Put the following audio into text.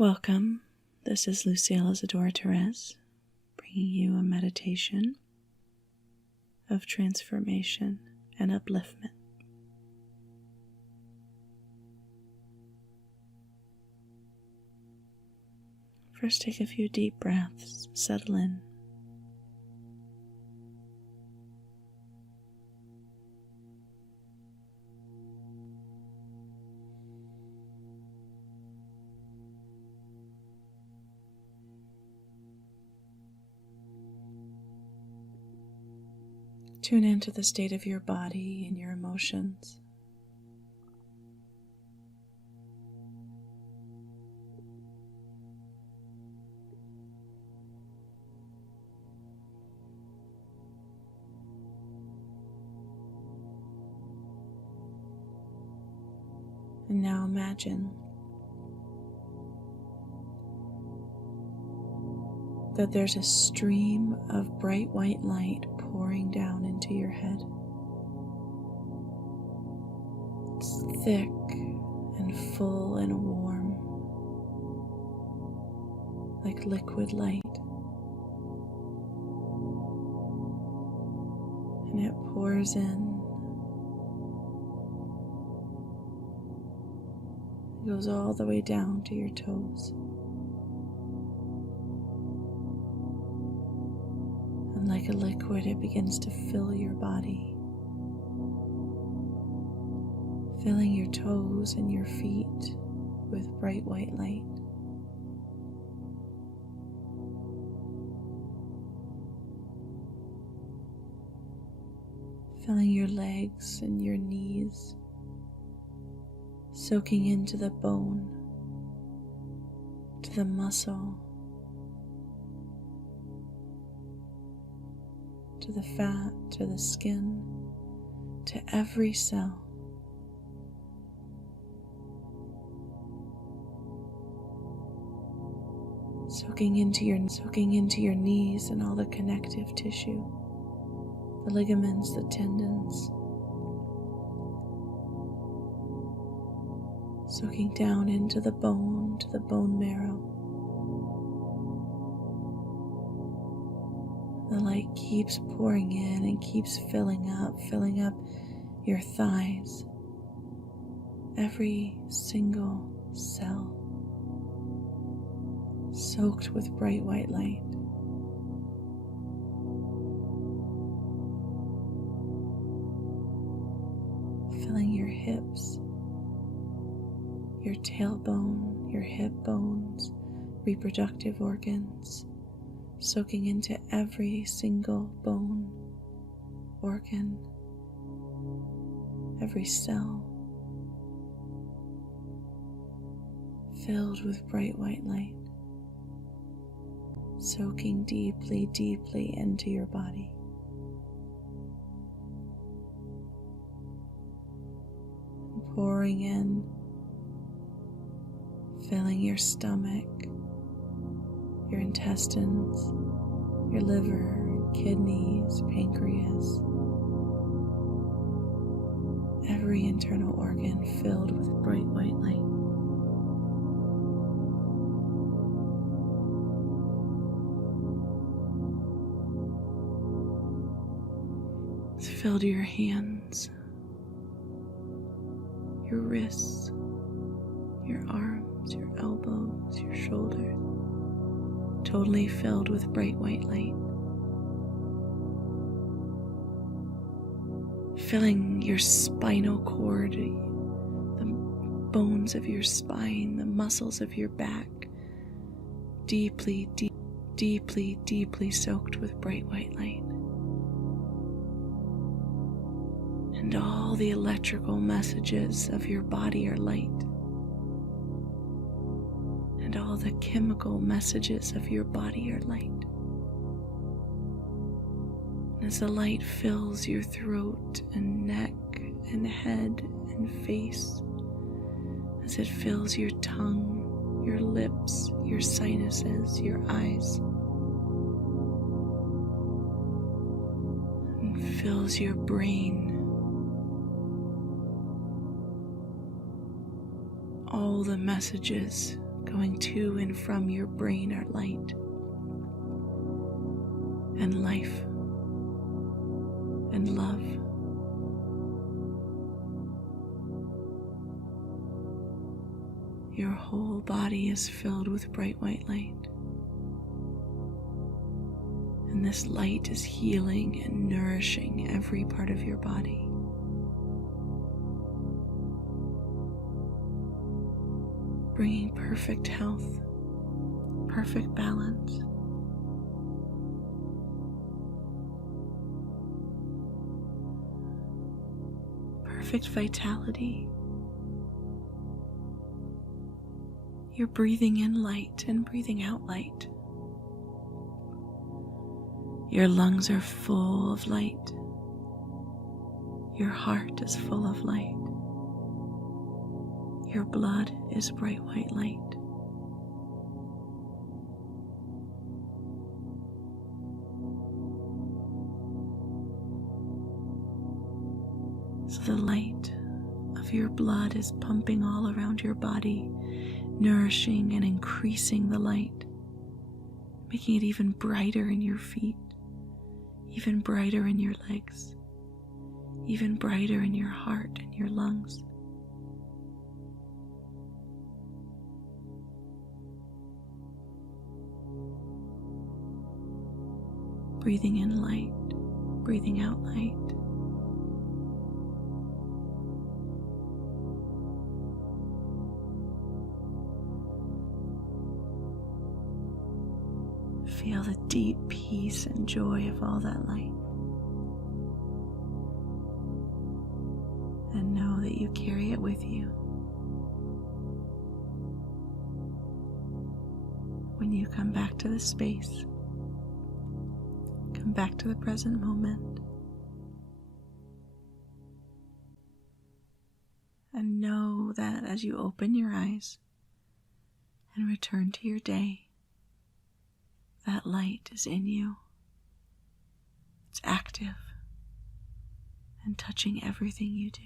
Welcome. This is Lucille Isadora Therese, bringing you a meditation of transformation and upliftment. First, take a few deep breaths, settle in. Tune into the state of your body and your emotions. And now imagine that there's a stream of bright white light pouring down into your head. It's thick and full and warm, like liquid light. And it pours in. It goes all the way down to your toes. And like a liquid, it begins to fill your body, filling your toes and your feet with bright white light. Filling your legs and your knees, soaking into the bone, to the muscle, to the fat, to the skin, to every cell. Soaking into your knees and all the connective tissue, the ligaments, the tendons. Soaking down into the bone, to the bone marrow. The light keeps pouring in and keeps filling up your thighs. Every single cell soaked with bright white light. Filling your hips, your tailbone, your hip bones, reproductive organs, soaking into every single bone, organ, every cell, filled with bright white light, soaking deeply, deeply into your body. And pouring in, filling your stomach, your intestines, your liver, kidneys, pancreas, every internal organ filled with bright white light. It's filled your hands, your wrists, your arms, your elbows, your shoulders, totally filled with bright white light. Filling your spinal cord, the bones of your spine, the muscles of your back, deeply, deeply, deeply soaked with bright white light. And all the electrical messages of your body are light. And all the chemical messages of your body are light. And as the light fills your throat and neck and head and face, as it fills your tongue, your lips, your sinuses, your eyes, and fills your brain, all the messages going to and from your brain are light and life and love. Your whole body is filled with bright white light. And this light is healing and nourishing every part of your body. Bringing perfect health, perfect balance. Perfect vitality. You're breathing in light and breathing out light. Your lungs are full of light. Your heart is full of light. Your blood is bright white light. So the light of your blood is pumping all around your body, nourishing and increasing the light, making it even brighter in your feet, even brighter in your legs, even brighter in your heart and your lungs. Breathing in light, breathing out light. Feel the deep peace and joy of all that light. And know that you carry it with you. When you come back to the space, come back to the present moment, and know that as you open your eyes and return to your day, that light is in you. It's active and touching everything you do.